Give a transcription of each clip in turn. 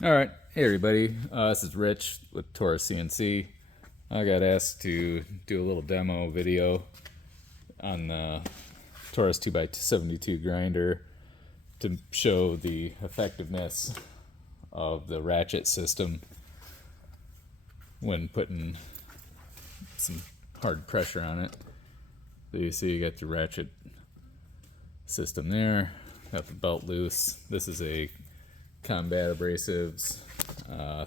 All right, hey everybody, this is Rich with Torus CNC. I got asked to do a little demo video on the Torus 2x72 grinder to show the effectiveness of the Ratchet system when putting some hard pressure on it. So you see you got the Ratchet system there, got the belt loose. This is a Combat Abrasives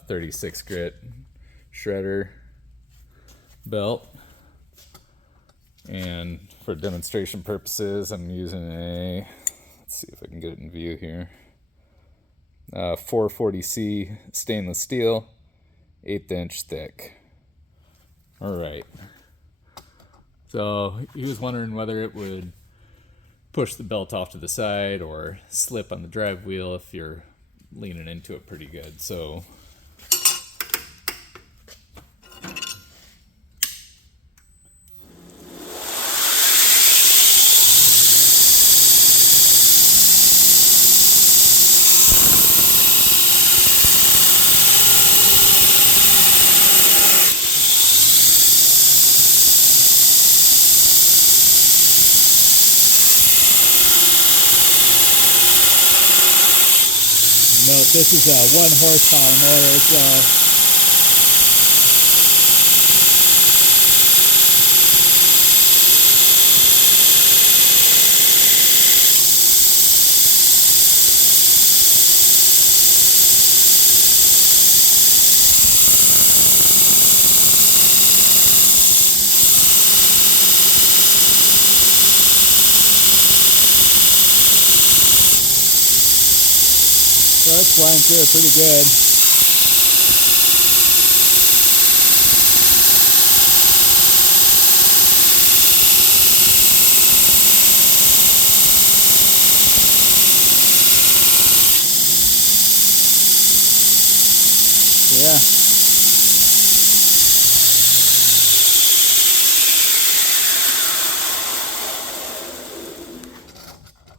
36 grit shredder belt, and for demonstration purposes I'm using a, let's see if I can get it in view here, 440C stainless steel, 1/8 inch thick. Alright, so he was wondering whether it would push the belt off to the side or slip on the drive wheel if you're leaning into it pretty good. So this is a 1 horsepower motor, so it's flying through it pretty good. Yeah.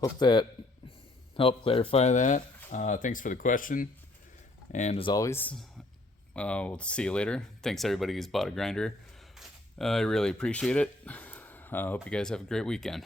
Hope that helped clarify that. Thanks for the question, and as always, we'll see you later. Thanks everybody who's bought a grinder. I really appreciate it. Hope you guys have a great weekend.